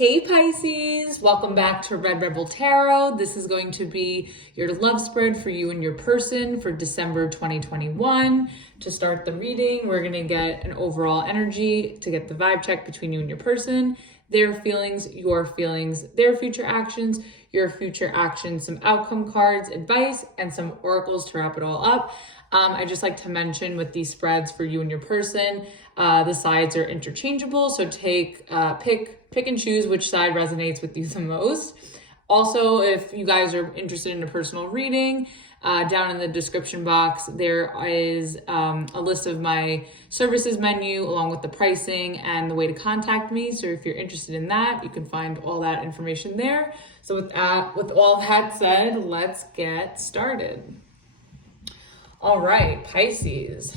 Hey Pisces, welcome back to Red Rebel Tarot. This is going to be your love spread for you and your person for December 2021. To start the reading, we're going to get an overall energy to get the vibe check between you and your person, their feelings, their future actions, your future actions, some outcome cards, advice, and some oracles to wrap it all up. I just like to mention with these spreads for you and your person, the sides are interchangeable, so pick and choose which side resonates with you the most. Also, if you guys are interested in a personal reading, down in the description box, there is a list of my services menu along with the pricing and the way to contact me. So if you're interested in that, you can find all that information there. So with all that said, let's get started. All right, Pisces,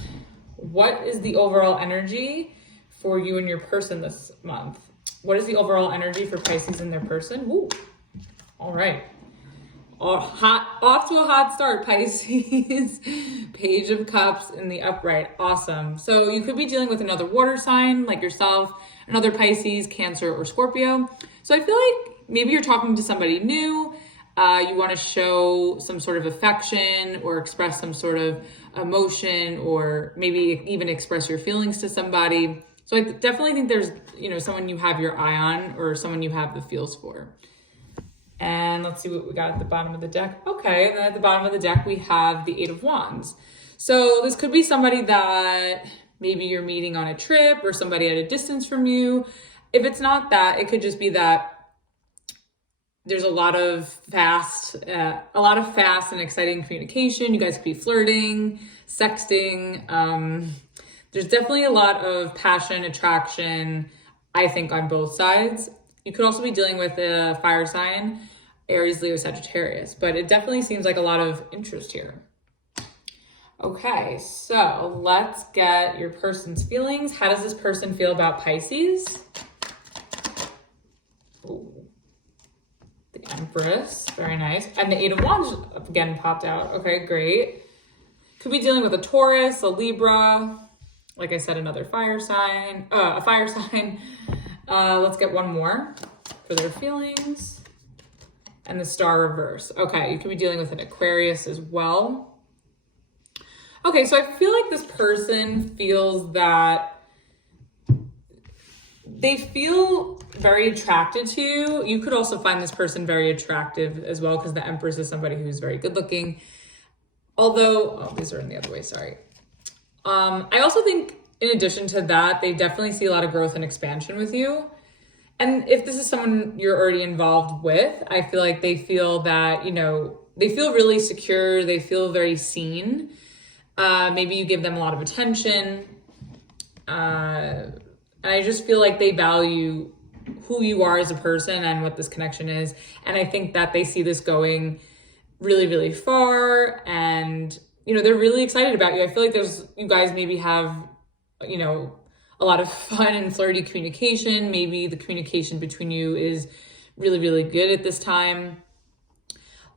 what is the overall energy for you and your person this month? What is the overall energy for Pisces and their person? Woo. All right. Off to a hot start, Pisces. Page of Cups in the upright. Awesome. So you could be dealing with another water sign like yourself, another Pisces, Cancer, or Scorpio. So I feel like maybe you're talking to somebody new. You want to show some sort of affection or express some sort of emotion, or maybe even express your feelings to somebody. So I definitely think there's, someone you have your eye on or someone you have the feels for. And let's see what we got at the bottom of the deck. Okay, and then at the bottom of the deck, we have the Eight of Wands. So this could be somebody that maybe you're meeting on a trip or somebody at a distance from you. If it's not that, it could just be that there's a lot of fast and exciting communication. You guys could be flirting, sexting. There's definitely a lot of passion, attraction, I think, on both sides. You could also be dealing with a fire sign, Aries, Leo, Sagittarius, but it definitely seems like a lot of interest here. Okay, so let's get your person's feelings. How does this person feel about Pisces? Ooh. The Empress, very nice. And the Eight of Wands again popped out. Okay, great. Could be dealing with a Taurus, a Libra, like I said, another fire sign, a fire sign. Let's get one more for their feelings. And the Star reverse. Okay, you could be dealing with an Aquarius as well. Okay, so I feel like this person feels that they feel very attracted to you. You could also find this person very attractive as well, because the Empress is somebody who's very good looking. Although, these are in the other way, sorry. I also think in addition to that, they definitely see a lot of growth and expansion with you. And if this is someone you're already involved with, I feel like they feel that, they feel really secure. They feel very seen. Maybe you give them a lot of attention. And I just feel like they value who you are as a person and what this connection is. And I think that they see this going really, really far. And, they're really excited about you. I feel like you guys maybe have, a lot of fun and flirty communication. Maybe the communication between you is really, really good at this time.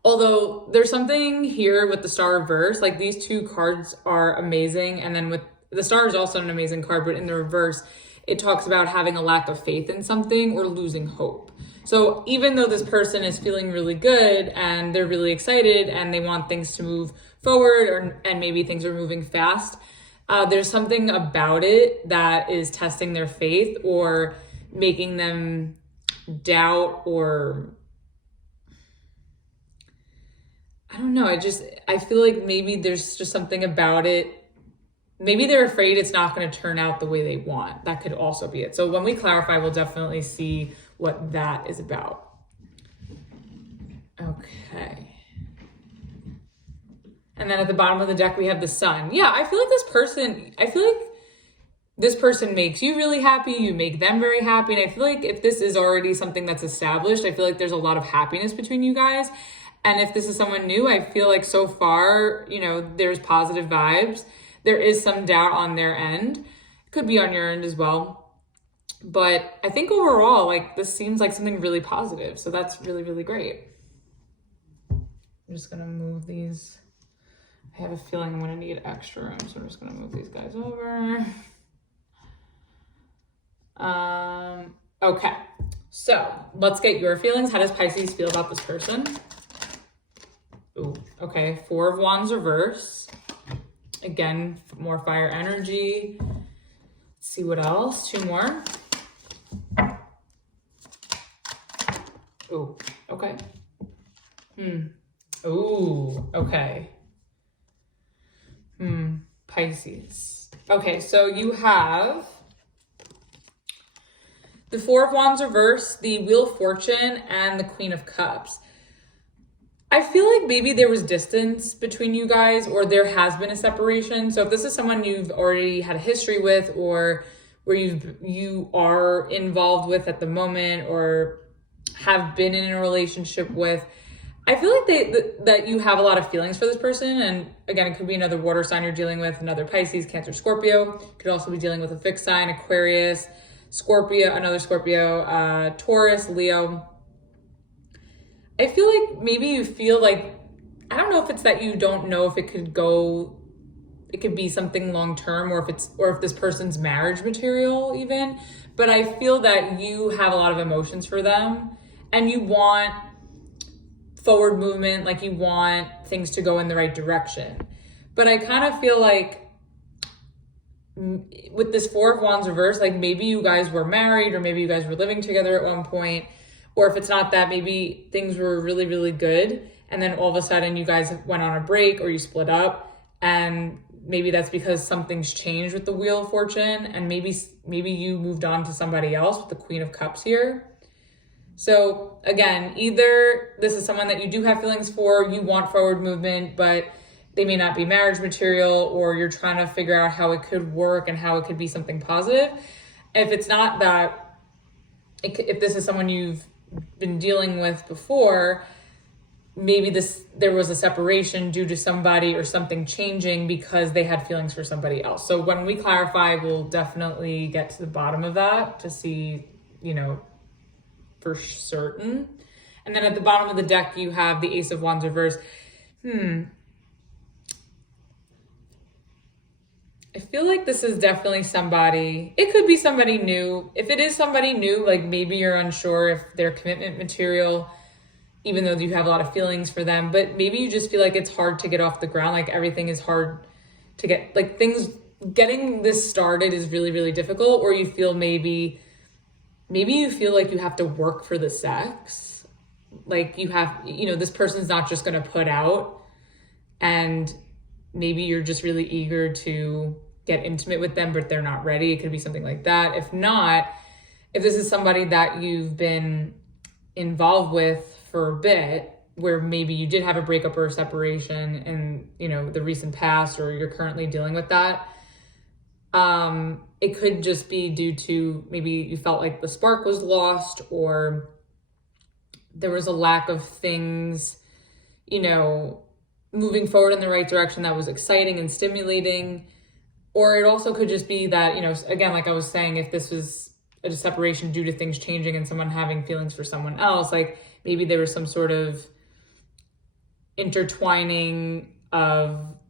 Although there's something here with the Star reverse, like these two cards are amazing. And then with the Star is also an amazing card, but in the reverse, it talks about having a lack of faith in something or losing hope. So even though this person is feeling really good and they're really excited and they want things to move forward, and maybe things are moving fast, there's something about it that is testing their faith or making them doubt, or I don't know. I feel like maybe there's just something about it. Maybe they're afraid it's not going to turn out the way they want. That could also be it. So when we clarify, we'll definitely see what that is about. Okay. And then at the bottom of the deck, we have the Sun. Yeah, I feel like this person makes you really happy. You make them very happy. And I feel like if this is already something that's established, I feel like there's a lot of happiness between you guys. And if this is someone new, I feel like so far, there's positive vibes. There is some doubt on their end. It could be on your end as well. But I think overall, this seems like something really positive. So that's really, really great. I'm just going to move these. I have a feeling I'm going to need extra room. So I'm just going to move these guys over. Okay. So let's get your feelings. How does Pisces feel about this person? Ooh, okay. Four of Wands reverse. Again, more fire energy. Let's see what else. Two more. Ooh, okay. Ooh, okay. Pisces. Okay, so you have the Four of Wands reverse, the Wheel of Fortune, and the Queen of Cups. I feel like maybe there was distance between you guys, or there has been a separation. So if this is someone you've already had a history with, or where you are involved with at the moment, or have been in a relationship with, I feel like that you have a lot of feelings for this person. And again, it could be another water sign you're dealing with, another Pisces, Cancer, Scorpio. Could also be dealing with a fixed sign, Aquarius, Scorpio, another Scorpio, Taurus, Leo. I feel like maybe you feel like, I don't know if it's that you don't know if it could be something long-term, or if this person's marriage material even, but I feel that you have a lot of emotions for them and you want forward movement, like you want things to go in the right direction. But I kind of feel like with this Four of Wands reverse, like maybe you guys were married, or maybe you guys were living together at one point. Or if it's not that, maybe things were really, really good. And then all of a sudden you guys went on a break, or you split up. And maybe that's because something's changed with the Wheel of Fortune. And maybe you moved on to somebody else with the Queen of Cups here. So again, either this is someone that you do have feelings for, you want forward movement, but they may not be marriage material, or you're trying to figure out how it could work and how it could be something positive. If it's not that, if this is someone you've been dealing with before, maybe there was a separation due to somebody or something changing because they had feelings for somebody else. So when we clarify, we'll definitely get to the bottom of that to see, for certain. And then at the bottom of the deck, you have the Ace of Wands reverse. I feel like this is definitely somebody, it could be somebody new. If it is somebody new, like maybe you're unsure if they're commitment material, even though you have a lot of feelings for them, but maybe you just feel like it's hard to get off the ground. Like everything is hard to get, like getting this started is really, really difficult. Or you feel maybe you feel like you have to work for the sex. Like you have, this person's not just going to put out, and maybe you're just really eager to get intimate with them, but they're not ready. It could be something like that. If not, if this is somebody that you've been involved with for a bit, where maybe you did have a breakup or a separation in, the recent past, or you're currently dealing with that, it could just be due to maybe you felt like the spark was lost, or there was a lack of things, moving forward in the right direction that was exciting and stimulating. Or it also could just be that, again, like I was saying, if this was a separation due to things changing and someone having feelings for someone else, like maybe there was some sort of intertwining between,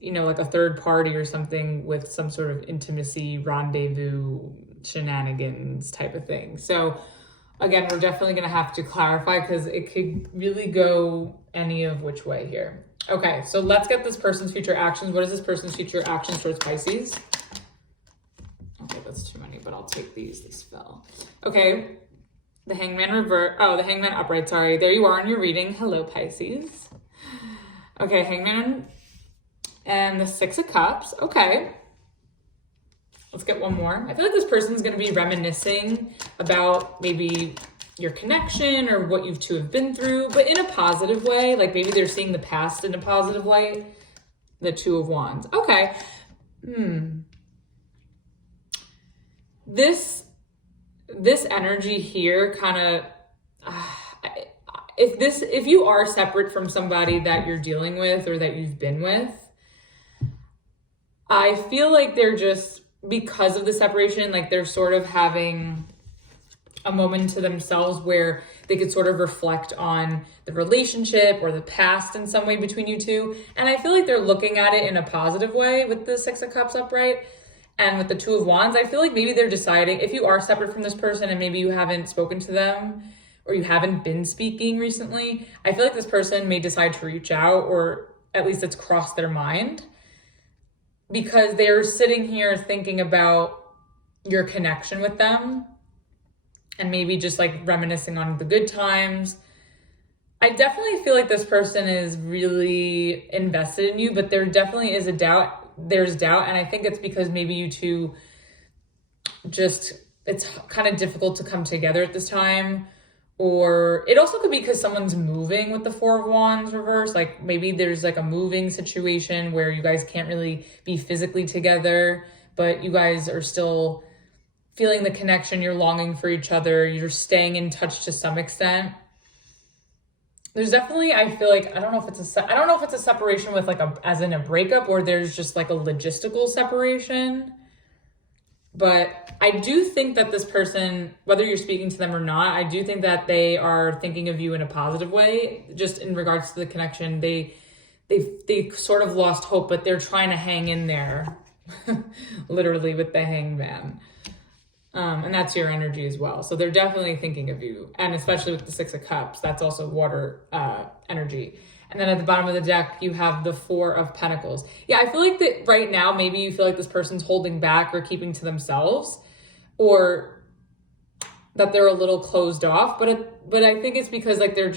like a third party or something, with some sort of intimacy, rendezvous, shenanigans type of thing. So again, we're definitely going to have to clarify, because it could really go any of which way here. Okay, so let's get this person's future actions. What is this person's future actions towards Pisces? Okay, that's too many, but I'll take these. These fell. Okay, the Hangman the Hangman upright, sorry. There you are in your reading. Hello, Pisces. Okay, Hangman and the Six of Cups. Okay. Let's get one more. I feel like this person's going to be reminiscing about maybe your connection or what you two have been through, but in a positive way. Like maybe they're seeing the past in a positive light. The Two of Wands. Okay. This energy here kind of, if you are separate from somebody that you're dealing with or that you've been with, I feel like they're just, because of the separation, like they're sort of having a moment to themselves where they could sort of reflect on the relationship or the past in some way between you two. And I feel like they're looking at it in a positive way with the Six of Cups upright. And with the Two of Wands, I feel like maybe they're deciding, if you are separate from this person and maybe you haven't spoken to them or you haven't been speaking recently, I feel like this person may decide to reach out, or at least it's crossed their mind, because they're sitting here thinking about your connection with them and maybe just like reminiscing on the good times. I definitely feel like this person is really invested in you, but there definitely is a doubt. There's doubt. And I think it's because maybe you two just, it's kind of difficult to come together at this time. Or it also could be because someone's moving with the Four of Wands reverse. Like maybe there's like a moving situation where you guys can't really be physically together, but you guys are still feeling the connection. You're longing for each other. You're staying in touch to some extent. There's definitely, I feel like, I don't know if it's a separation with like as in a breakup, or there's just like a logistical separation. But I do think that this person, whether you're speaking to them or not, I do think that they are thinking of you in a positive way, just in regards to the connection. They sort of lost hope, but they're trying to hang in there, literally with the hangman. And that's your energy as well. So they're definitely thinking of you. And especially with the Six of Cups, that's also water energy. And then at the bottom of the deck, you have the Four of Pentacles. Yeah, I feel like that right now, maybe you feel like this person's holding back or keeping to themselves, or that they're a little closed off. But I think it's because like they're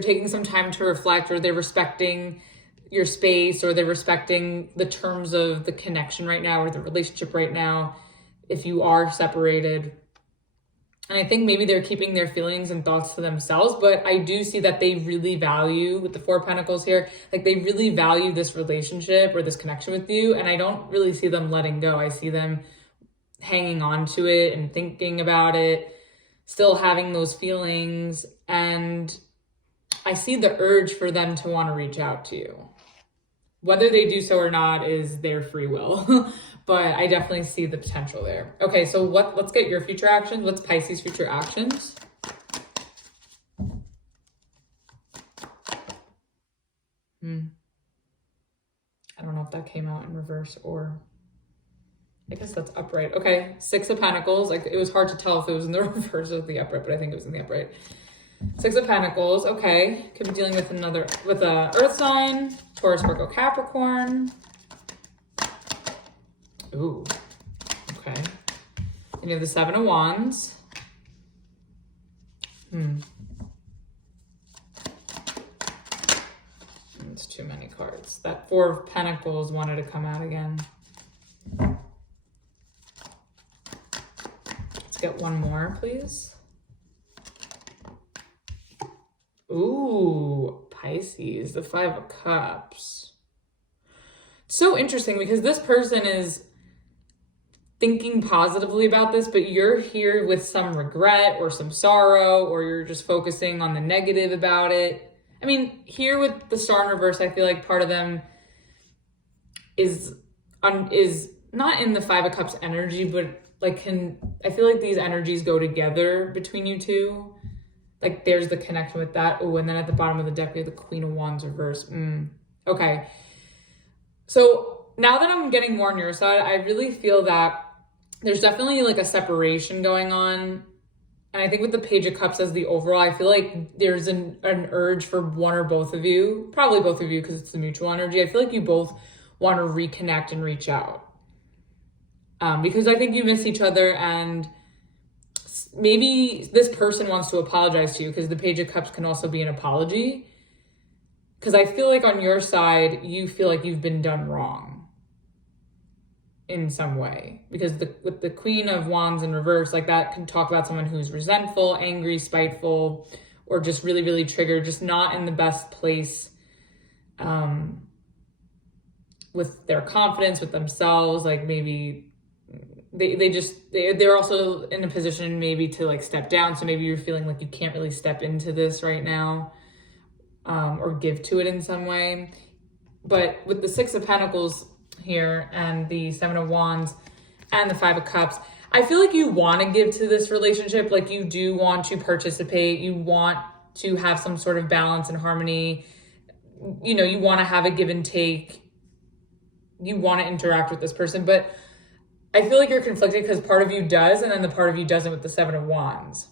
taking some time to reflect, or they're respecting your space, or they're respecting the terms of the connection right now, or the relationship right now, if you are separated. And I think maybe they're keeping their feelings and thoughts to themselves, but I do see that they really value, with the Four of Pentacles here, like they really value this relationship or this connection with you. And I don't really see them letting go. I see them hanging on to it and thinking about it, still having those feelings. And I see the urge for them to want to reach out to you. Whether they do so or not is their free will, but I definitely see the potential there. Okay, so let's get your future actions. What's Pisces' future actions? I don't know if that came out in reverse, or I guess that's upright. Okay, Six of Pentacles. Like it was hard to tell if it was in the reverse or the upright, but I think it was in the upright. Six of Pentacles. Okay, could be dealing with a earth sign, Taurus, Virgo, Capricorn. Ooh, okay. And you have the Seven of Wands. It's too many cards. That Four of Pentacles wanted to come out again. Let's get one more, please. Ooh, Pisces, the Five of Cups. So interesting, because this person is thinking positively about this, but you're here with some regret or some sorrow, or you're just focusing on the negative about it. I mean, here with the Star in reverse, I feel like part of them is not in the Five of Cups energy, but like I feel like these energies go together between you two. Like there's the connection with that. Oh, and then at the bottom of the deck, we have the Queen of Wands reverse. Okay. So now that I'm getting more on your side, I really feel that there's definitely like a separation going on. And I think with the Page of Cups as the overall, I feel like there's an urge for one or both of you, probably both of you because it's the mutual energy. I feel like you both want to reconnect and reach out. Because I think you miss each other, and maybe this person wants to apologize to you, because the Page of Cups can also be an apology. Because I feel like on your side, you feel like you've been done wrong in some way. Because with the Queen of Wands in reverse, like that can talk about someone who's resentful, angry, spiteful, or just really, really triggered, just not in the best place with their confidence, with themselves. Like maybe they're also in a position maybe to like step down. So maybe you're feeling like you can't really step into this right now, or give to it in some way. But with the Six of Pentacles here and the Seven of Wands and the Five of Cups, I feel like you want to give to this relationship. Like you do want to participate. You want to have some sort of balance and harmony. You know, you want to have a give and take you want to interact with this person, but I feel like you're conflicted because part of you does, and then the part of you doesn't with the Seven of Wands,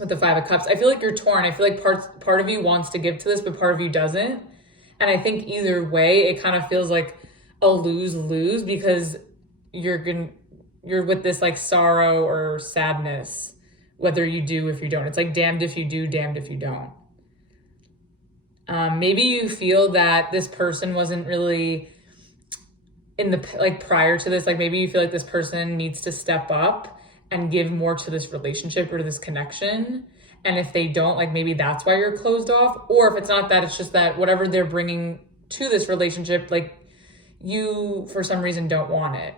with the Five of Cups. I feel like you're torn. I feel like part of you wants to give to this, but part of you doesn't. And I think either way, it kind of feels like a lose-lose because you're with this like sorrow or sadness, whether you do, if you don't. It's like damned if you do, damned if you don't. Maybe you feel that this person wasn't really in the, like prior to this, like maybe you feel like this person needs to step up and give more to this relationship or this connection. And if they don't, like maybe that's why you're closed off. Or if it's not that, it's just that whatever they're bringing to this relationship, like you, for some reason, don't want it.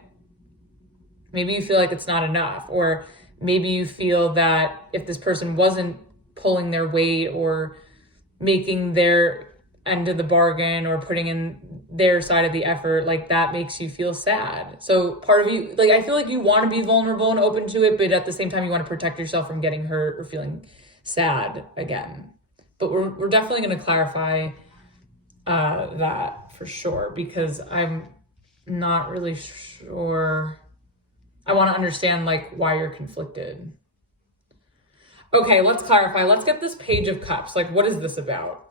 Maybe you feel like it's not enough. Or maybe you feel that if this person wasn't pulling their weight or making their end of the bargain or putting in their side of the effort, like that makes you feel sad. So part of you, like I feel like you want to be vulnerable and open to it, but at the same time you want to protect yourself from getting hurt or feeling sad again. But we're definitely going to clarify that for sure, because I'm not really sure. I want to understand like why you're conflicted. Okay, let's clarify. Let's get this Page of Cups. Like, what is this about?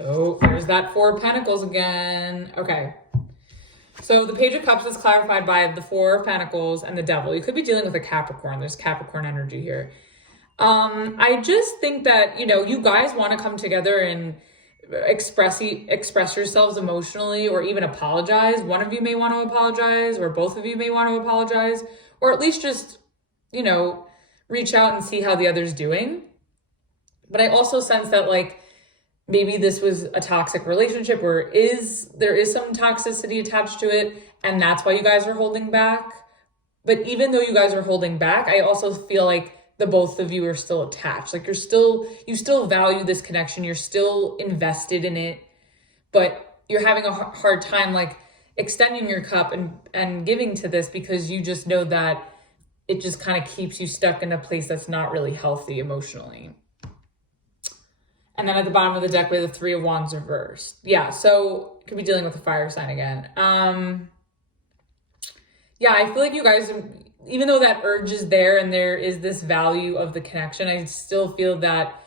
Oh, there's that Four of Pentacles again. Okay. So the Page of Cups is clarified by the Four of Pentacles and the Devil. You could be dealing with a Capricorn. There's Capricorn energy here. I just think that, you know, you guys want to come together and express yourselves emotionally, or even apologize. One of you may want to apologize, or both of you may want to apologize, or at least just, you know, reach out and see how the other's doing. But I also sense that like maybe this was a toxic relationship, or there is some toxicity attached to it, and that's why you guys are holding back. But even though you guys are holding back, I also feel like the both of you are still attached. Like you still value this connection. You're still invested in it, but you're having a hard time like extending your cup and giving to this, because you just know that it just kind of keeps you stuck in a place that's not really healthy emotionally. And then at the bottom of the deck, we have the Three of Wands reversed. Yeah, so could be dealing with a fire sign again. Yeah, I feel like you guys, even though that urge is there and there is this value of the connection, I still feel that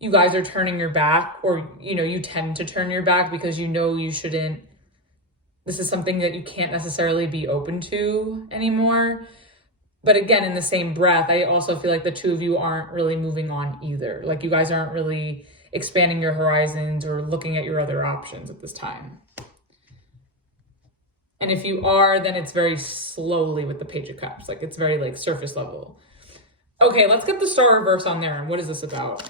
you guys are turning your back, or, you know, you tend to turn your back because you know you shouldn't. This is something that you can't necessarily be open to anymore. But again, in the same breath, I also feel like the two of you aren't really moving on either. Like you guys aren't really expanding your horizons or looking at your other options at this time. And if you are, then it's very slowly with the Page of Cups. Like it's very like surface level. Okay, let's get the Star reverse on there. And what is this about?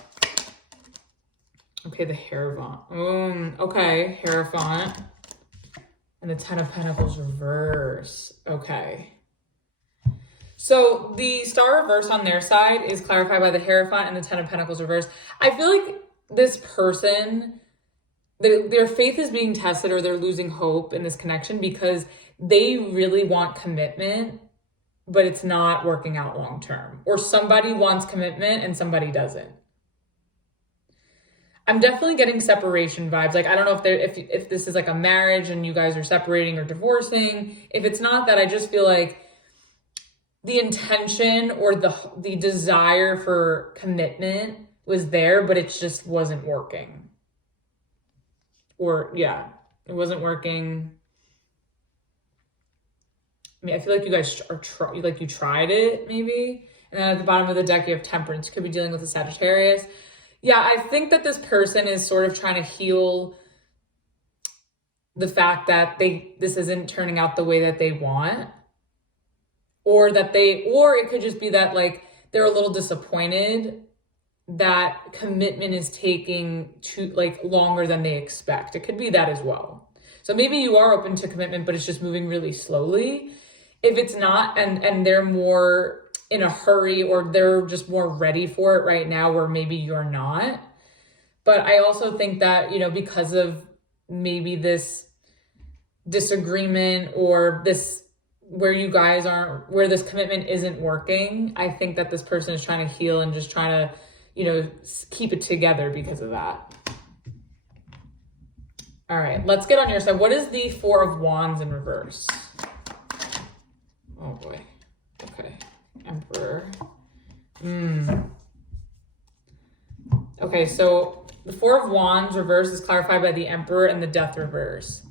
Okay, the Hierophant. Okay, Hierophant. And the Ten of Pentacles reverse. Okay. So the Star reverse on their side is clarified by the Hierophant and the Ten of Pentacles reverse. I feel like this person, their faith is being tested, or they're losing hope in this connection because they really want commitment, but it's not working out long term. Or somebody wants commitment and somebody doesn't. I'm definitely getting separation vibes. Like I don't know if this is like a marriage and you guys are separating or divorcing. If it's not that, I just feel like the intention or the desire for commitment was there, but it just wasn't working. Or yeah, it wasn't working. I mean, I feel like you guys are you tried it maybe. And then at the bottom of the deck, you have Temperance. You could be dealing with a Sagittarius. Yeah, I think that this person is sort of trying to heal the fact that this isn't turning out the way that they want. Or it could just be that like they're a little disappointed that commitment is taking longer than they expect. It could be that as well. So maybe you are open to commitment, but it's just moving really slowly. If it's not, and they're more in a hurry, or they're just more ready for it right now, where maybe you're not. But I also think that, you know, because of maybe this disagreement or this, where this commitment isn't working, I think that this person is trying to heal and just trying to keep it together because of that. All right, let's get on your side. What is the Four of Wands in reverse? Oh boy. Okay. Emperor. Okay, so the Four of Wands reverse is clarified by the Emperor and the Death reverse.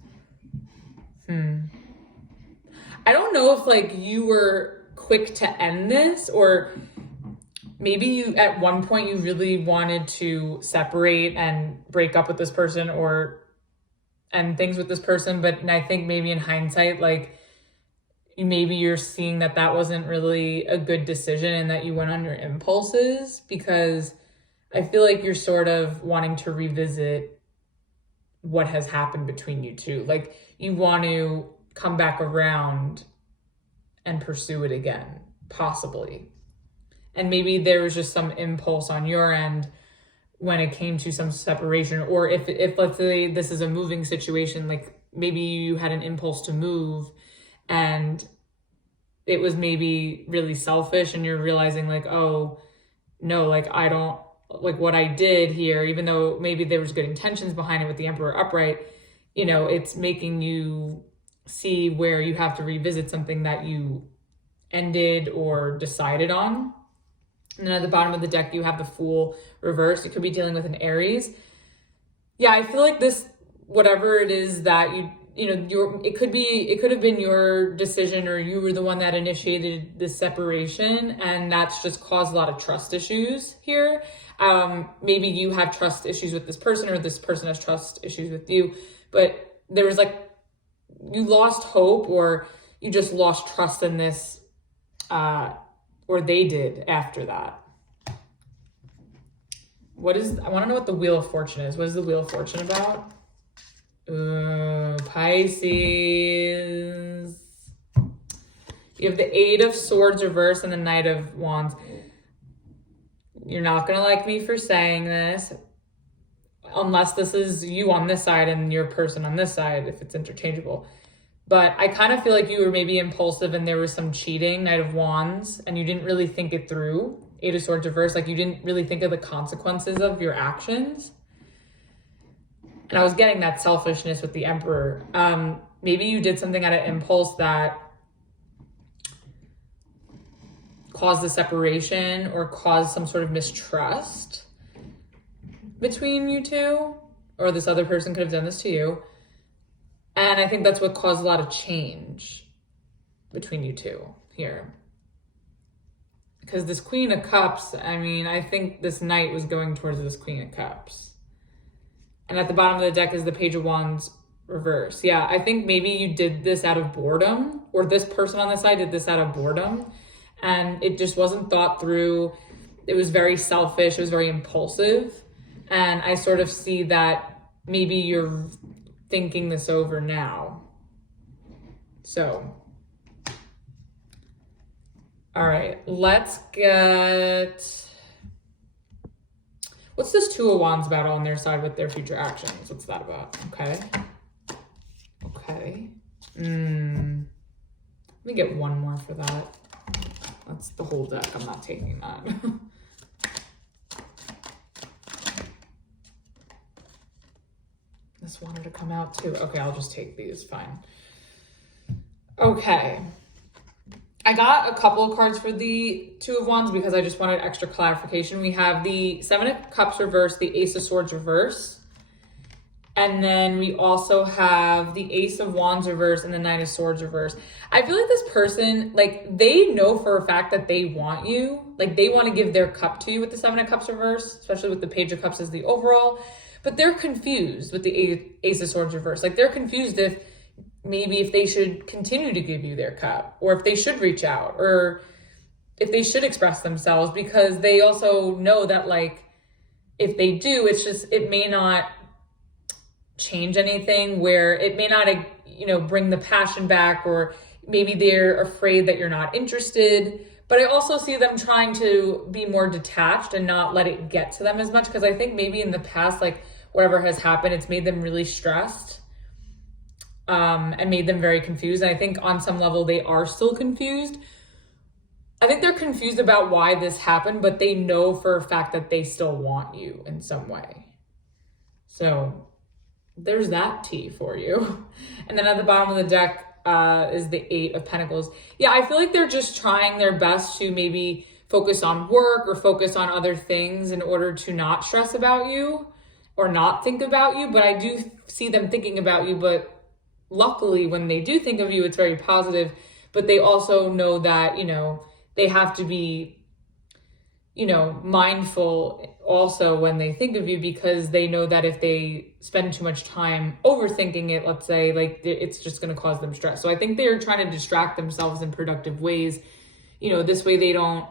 I don't know if like you were quick to end this, or maybe you at one point you really wanted to separate and break up with this person or end things with this person, but I think maybe in hindsight, like maybe you're seeing that that wasn't really a good decision and that you went on your impulses, because I feel like you're sort of wanting to revisit what has happened between you two. Like you want to come back around and pursue it again, possibly. And maybe there was just some impulse on your end when it came to some separation, or if let's say this is a moving situation, like maybe you had an impulse to move and it was maybe really selfish and you're realizing like, oh no, like I don't like what I did here, even though maybe there was good intentions behind it with the Emperor upright, it's making you see where you have to revisit something that you ended or decided on. And then at the bottom of the deck, you have the Fool reversed. It could be dealing with an Aries. Yeah, I feel like this, whatever it is that it could have been your decision, or you were the one that initiated the separation, and that's just caused a lot of trust issues here. Maybe you have trust issues with this person, or this person has trust issues with you, but there was like, you lost hope, or you just lost trust in this, or they did after that. I want to know what the Wheel of Fortune is. What is the Wheel of Fortune about? Pisces. You have the Eight of Swords reversed and the Knight of Wands. You're not going to like me for saying this, unless this is you on this side and your person on this side, if it's interchangeable. But I kind of feel like you were maybe impulsive and there was some cheating, Knight of Wands, and you didn't really think it through. Eight of Swords reversed, like you didn't really think of the consequences of your actions. And I was getting that selfishness with the Emperor. Maybe you did something out of impulse that caused the separation or caused some sort of mistrust between you two, or this other person could have done this to you. And I think that's what caused a lot of change between you two here. Because this Queen of Cups, I think this Knight was going towards this Queen of Cups. And at the bottom of the deck is the Page of Wands reverse. Yeah, I think maybe you did this out of boredom, or this person on this side did this out of boredom, and it just wasn't thought through. It was very selfish. It was very impulsive. And I sort of see that maybe you're thinking this over now. So, all right, let's get... What's this Two of Wands about on their side with their future actions? What's that about? Okay. Let me get one more for that. That's the whole deck. I'm not taking that. This wanted to come out too. Okay, I'll just take these. Fine. Okay. I got a couple of cards for the Two of Wands because I just wanted extra clarification. We have the Seven of Cups reverse, the Ace of Swords reverse. And then we also have the Ace of Wands reverse and the Nine of Swords reverse. I feel like this person, like, they know for a fact that they want you. Like, they want to give their cup to you with the Seven of Cups reverse, especially with the Page of Cups as the overall. But they're confused with the Ace of Swords reverse. Like, they're confused if they should continue to give you their cup, or if they should reach out, or if they should express themselves, because they also know that, like, if they do, it may not change anything, where it may not, bring the passion back, or maybe they're afraid that you're not interested. But I also see them trying to be more detached and not let it get to them as much, because I think maybe in the past, like, whatever has happened, it's made them really stressed. And made them very confused. And I think on some level they are still confused. I think they're confused about why this happened, but they know for a fact that they still want you in some way. So there's that tea for you. And then at the bottom of the deck is the Eight of Pentacles. Yeah, I feel like they're just trying their best to maybe focus on work or focus on other things in order to not stress about you or not think about you. But I do see them thinking about you. But luckily, when they do think of you, it's very positive. But they also know that, they have to be, mindful also when they think of you, because they know that if they spend too much time overthinking it, let's say, like, it's just going to cause them stress. So I think they're trying to distract themselves in productive ways. This way they don't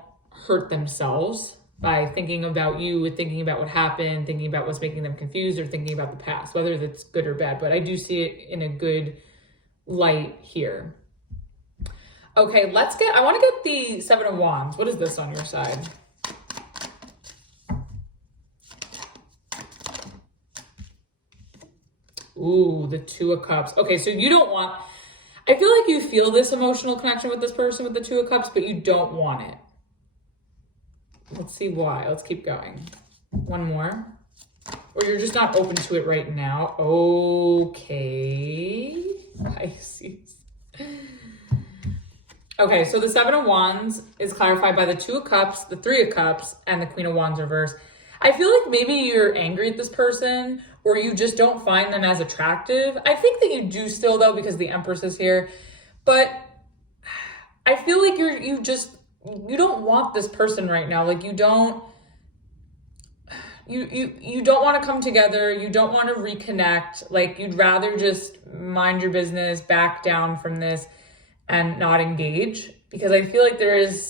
hurt themselves by thinking about you, thinking about what happened, thinking about what's making them confused, or thinking about the past, whether that's good or bad. But I do see it in a good light here. Okay, I want to get the Seven of Wands. What is this on your side? Ooh, the Two of Cups. Okay, so I feel like you feel this emotional connection with this person with the Two of Cups, but you don't want it. Let's see why. Let's keep going. One more. Or you're just not open to it right now. Okay. Pisces. Okay, so the Seven of Wands is clarified by the Two of Cups, the Three of Cups, and the Queen of Wands reverse. I feel like maybe you're angry at this person, or you just don't find them as attractive. I think that you do still, though, because the Empress is here. But I feel like you don't want this person right now. Like, you don't want to come together. You don't want to reconnect. Like, you'd rather just mind your business, back down from this, and not engage, because I feel like there is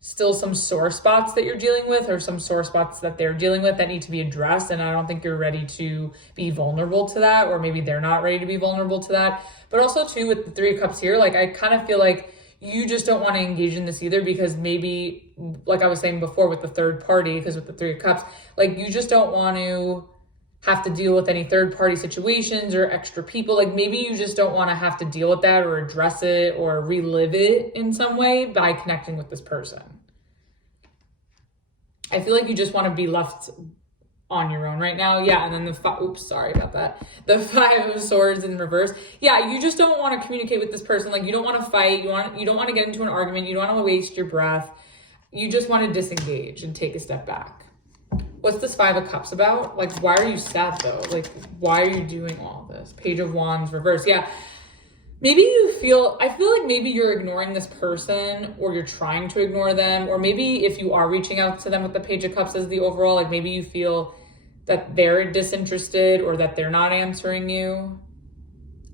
still some sore spots that you're dealing with, or some sore spots that they're dealing with that need to be addressed. And I don't think you're ready to be vulnerable to that, or maybe they're not ready to be vulnerable to that. But also too, with the Three of Cups here, like, I kind of feel like you just don't want to engage in this either, because maybe, like I was saying before with the third party, because with the Three of Cups, like, you just don't want to have to deal with any third party situations or extra people. Like, maybe you just don't want to have to deal with that or address it or relive it in some way by connecting with this person. I feel like you just want to be left on your own right now. Yeah, and then sorry about that. The Five of Swords in reverse. Yeah, you just don't want to communicate with this person. Like, you don't want to fight. You don't want to get into an argument. You don't want to waste your breath. You just want to disengage and take a step back. What's this Five of Cups about? Like, why are you sad though? Like, why are you doing all this? Page of Wands reverse. Yeah. Maybe I feel like maybe you're ignoring this person, or you're trying to ignore them, or maybe if you are reaching out to them with the Page of Cups as the overall, like, maybe you feel that they're disinterested or that they're not answering you.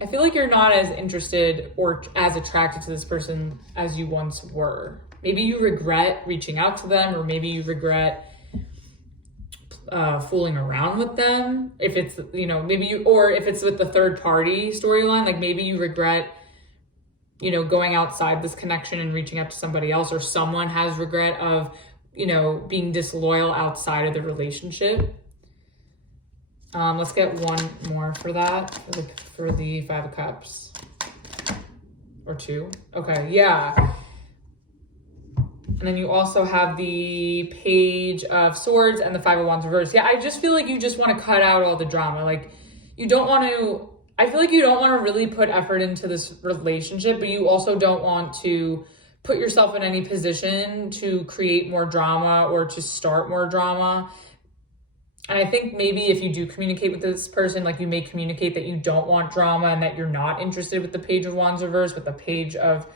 I feel like you're not as interested or as attracted to this person as you once were. Maybe you regret reaching out to them, or maybe you regret fooling around with them. If it's, or if it's with the third party storyline, like, maybe you regret, going outside this connection and reaching out to somebody else, or someone has regret of, being disloyal outside of the relationship. Let's get one more for that, for the Five of Cups. Or two. Okay, yeah. And then you also have the Page of Swords and the Five of Wands reverse. Yeah, I just feel like you just want to cut out all the drama. Like, I feel like you don't want to really put effort into this relationship, but you also don't want to put yourself in any position to create more drama or to start more drama. And I think maybe if you do communicate with this person, like, you may communicate that you don't want drama and that you're not interested with the Page of Wands reverse, with the Page of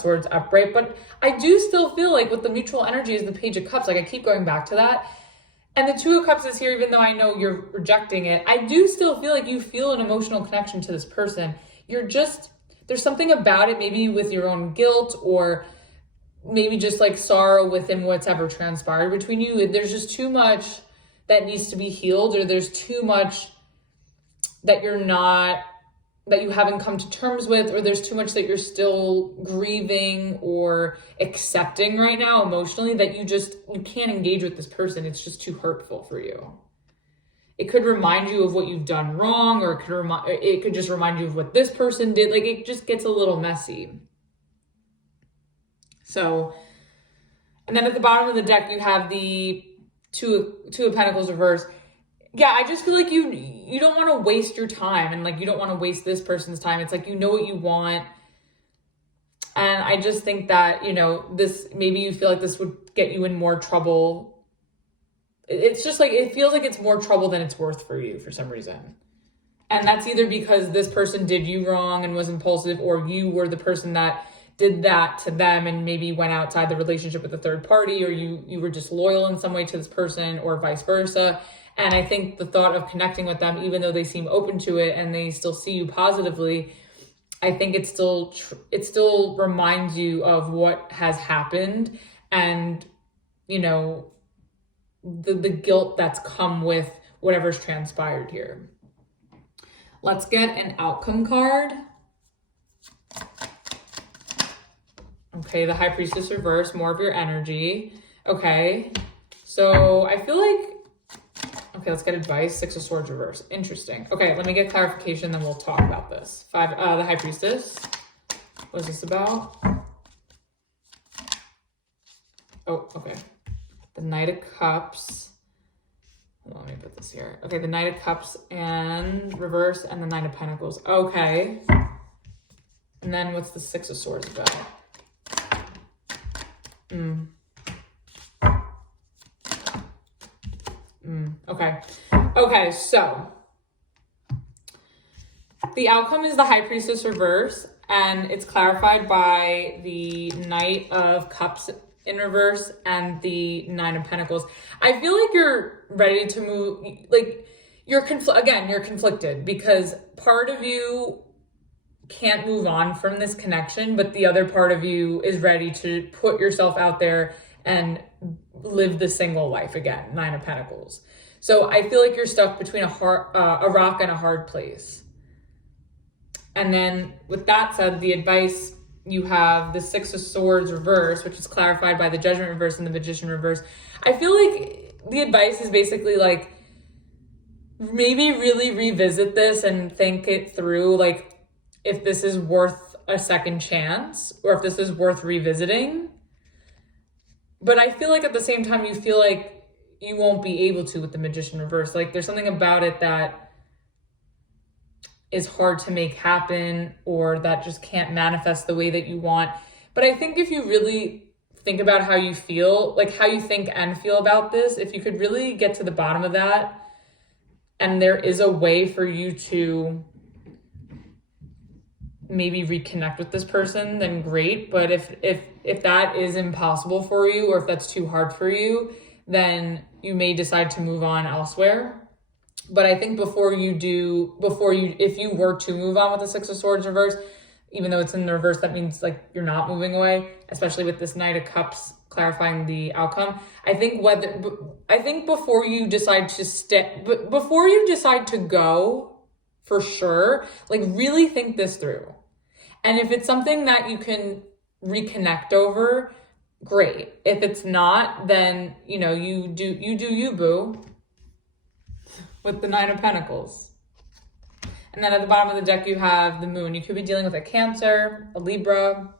Swords upright. But I do still feel like with the mutual energy is the Page of Cups. Like, I keep going back to that. And the Two of Cups is here, even though I know you're rejecting it. I do still feel like you feel an emotional connection to this person. There's something about it, maybe with your own guilt, or maybe just like sorrow within what's ever transpired between you. There's just too much that needs to be healed, or there's too much that you haven't come to terms with, or there's too much that you're still grieving or accepting right now emotionally, that you can't engage with this person. It's just too hurtful for you. It could remind you of what you've done wrong, or it could just remind you of what this person did. Like, it just gets a little messy. So, and then at the bottom of the deck, you have the two of Pentacles reversed. Yeah, I just feel like you don't want to waste your time, and like you don't want to waste this person's time. It's like, you know what you want. And I just think that, this, maybe you feel like this would get you in more trouble. It's just like, it feels like it's more trouble than it's worth for you for some reason. And that's either because this person did you wrong and was impulsive, or you were the person that did that to them and maybe went outside the relationship with a third party, or you were disloyal in some way to this person, or vice versa. And I think the thought of connecting with them, even though they seem open to it and they still see you positively, I think it still reminds you of what has happened, and, the guilt that's come with whatever's transpired here. Let's get an outcome card. Okay, the High Priestess reverse, more of your energy. Okay, so I feel like, okay, let's get advice. Six of Swords reverse. Interesting. Okay, let me get clarification, then we'll talk about this. The High Priestess. What is this about? Oh, okay. The Knight of Cups. Hold on, let me put this here. Okay, the Knight of Cups and reverse, and the Nine of Pentacles. Okay. And then what's the Six of Swords about? Okay. Okay, so the outcome is the High Priestess reverse, and it's clarified by the Knight of Cups in reverse and the Nine of Pentacles. I feel like you're ready to move, like you're conflicted, because part of you can't move on from this connection, but the other part of you is ready to put yourself out there and live the single life again. Nine of Pentacles. So I feel like you're stuck between a rock and a hard place. And then with that said, the advice, you have the Six of Swords reverse, which is clarified by the Judgment reverse and the Magician reverse. I feel like the advice is basically like, maybe really revisit this and think it through, like if this is worth a second chance, or if this is worth revisiting. But I feel like at the same time, you feel like you won't be able to with the Magician reverse. Like there's something about it that is hard to make happen, or that just can't manifest the way that you want. But I think if you really think about how you feel, like how you think and feel about this, if you could really get to the bottom of that, and there is a way for you to maybe reconnect with this person, then great. But if that is impossible for you, or if that's too hard for you, then you may decide to move on elsewhere. But I think if you were to move on with the Six of Swords reverse, even though it's in the reverse, that means like you're not moving away, especially with this Knight of Cups clarifying the outcome. I think before you decide to go, for sure, like really think this through. And if it's something that you can reconnect over, great. If it's not, then you do boo, with the Nine of Pentacles. And then at the bottom of the deck, you have the Moon. You could be dealing with a Cancer, a Libra.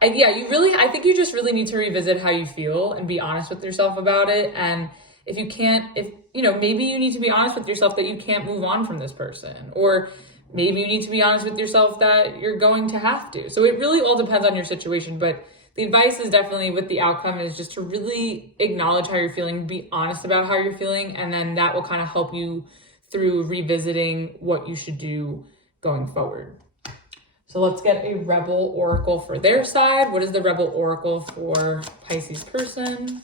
I think you just really need to revisit how you feel and be honest with yourself about it. And if maybe you need to be honest with yourself that you can't move on from this person, or maybe you need to be honest with yourself that you're going to have to. So it really all depends on your situation, but the advice is definitely with the outcome is just to really acknowledge how you're feeling, be honest about how you're feeling, and then that will kind of help you through revisiting what you should do going forward. So let's get a Rebel Oracle for their side. What is the Rebel Oracle for Pisces person?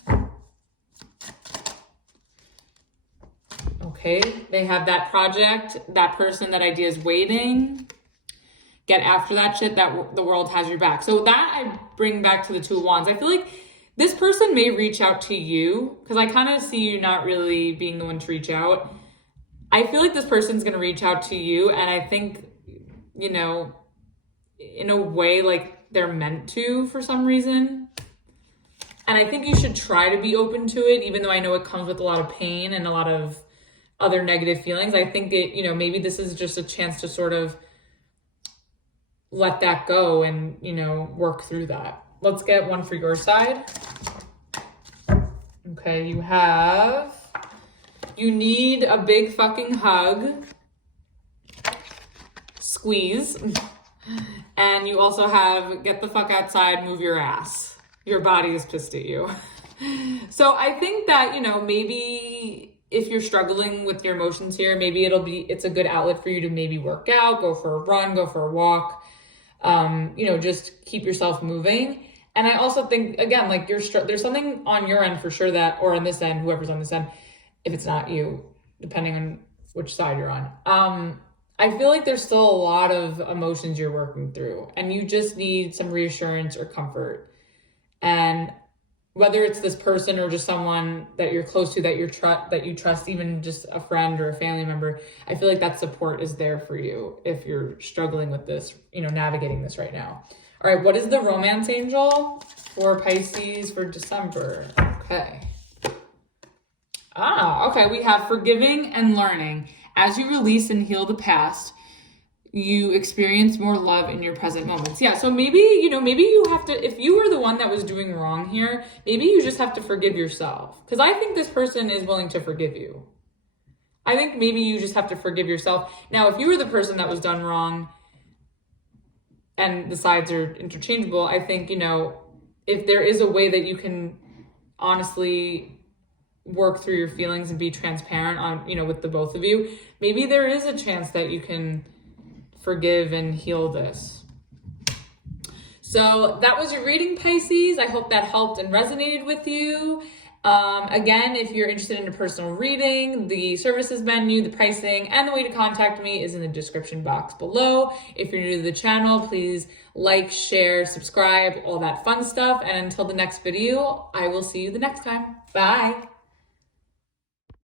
Okay, they have that project, that person, that idea is waiting. Get after that shit, that the world has your back. So that I bring back to the Two of Wands. I feel like this person may reach out to you, because I kind of see you not really being the one to reach out. I feel like this person's going to reach out to you, and I think, in a way, like they're meant to for some reason. And I think you should try to be open to it, even though I know it comes with a lot of pain and a lot of other negative feelings. I think that, maybe this is just a chance to sort of let that go and, work through that. let's get one for your side. Okay, you have, you need a big fucking hug, squeeze, and you also have get the fuck outside, move your ass. Your body is pissed at you. So I think that, you know, maybe if you're struggling with your emotions here, maybe it's a good outlet for you to maybe work out, go for a run, go for a walk, you know, just keep yourself moving. And I also think, again, like there's something on your end for sure that, or on this end, whoever's on this end, if it's not you, depending on which side you're on. I feel like there's still a lot of emotions you're working through, and you just need some reassurance or comfort. And whether it's this person or just someone that you're close to, that you trust, even just a friend or a family member, I feel like that support is there for you if you're struggling with this, you know, navigating this right now. All right, what is the romance angel for Pisces for December? Okay. Okay, we have forgiving and learning. As you release and heal the past, you experience more love in your present moments. Yeah, so maybe, you know, maybe you have to, if you were the one that was doing wrong here, maybe you just have to forgive yourself. Because I think this person is willing to forgive you. I think maybe you just have to forgive yourself. Now, if you were the person that was done wrong and the sides are interchangeable, I think, you know, if there is a way that you can honestly work through your feelings and be transparent on, you know, with the both of you, maybe there is a chance that you can forgive and heal this. So that was your reading, Pisces. I hope that helped and resonated with you. Again, if you're interested in a personal reading, the services menu, the pricing, and the way to contact me is in the description box below. If you're new to the channel, please like, share, subscribe, all that fun stuff. And until the next video, I will see you the next time. Bye.